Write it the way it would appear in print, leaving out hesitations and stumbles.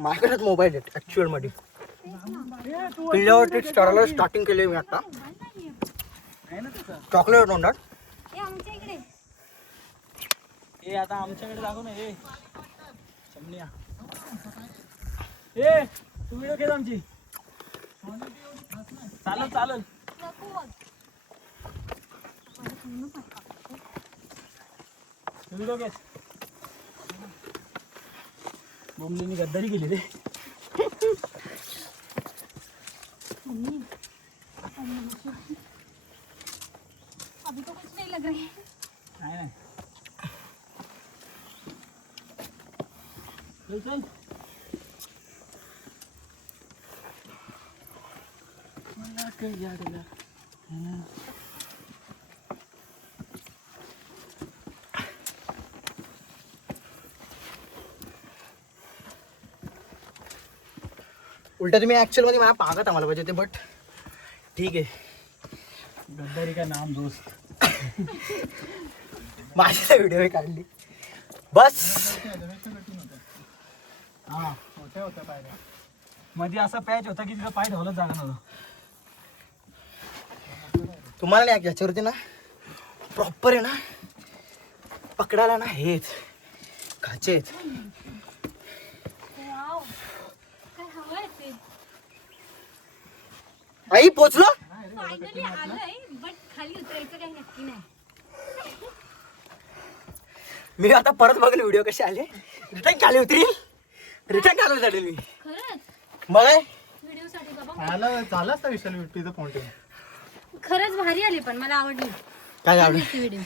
माझ्याकडेच मोबाईल आहे ऍक्च्युअल मध्ये. किल्ल्यावरती चढायला स्टार्टिंग केली मी आता. चॉकलेट तोंडात. ए आता आमच्याकडे दाखव ना. ए चमनिया, ए तू व्हिडिओ घेत आमची. चालल चालल. व्हिडिओ घे. बोमलीनी गद्दारी केली रे. अभी तो कुछ नहीं लग रहा है. नाही चल चल. मला काही याडला. उलट तुम्ही ऍक्च्युअल मध्ये मला पागत आम्हाला पाहिजे होते, बट ठीक आहे. गद्दारी का नाम दोस्त. माझी व्हिडिओ काढली बस. हा होत्या होत्या पायऱ्या मध्ये असा पॅच होता की तिथं पाय ठेवलं जागा नव्हतं. तुम्हाला नाही याच्यावरती ना प्रॉपर आहे ना पकडायला ना हेच खाचे आहेत. आई पोचलो. फायनली आलोय, बट खाली उतरायचं काही नक्की नाही. मी आता परत बघले व्हिडिओ कसे आले. रिटर्न खाली उतरील, रिटर्न खाली चढेल मी. खरंच मग व्हिडिओ साठी बाबा झालाच ना विशाल बिट्टीचं फाउंटेन. खरंच भारी आली, पण मला आवडली. काय आवडलं व्हिडिओ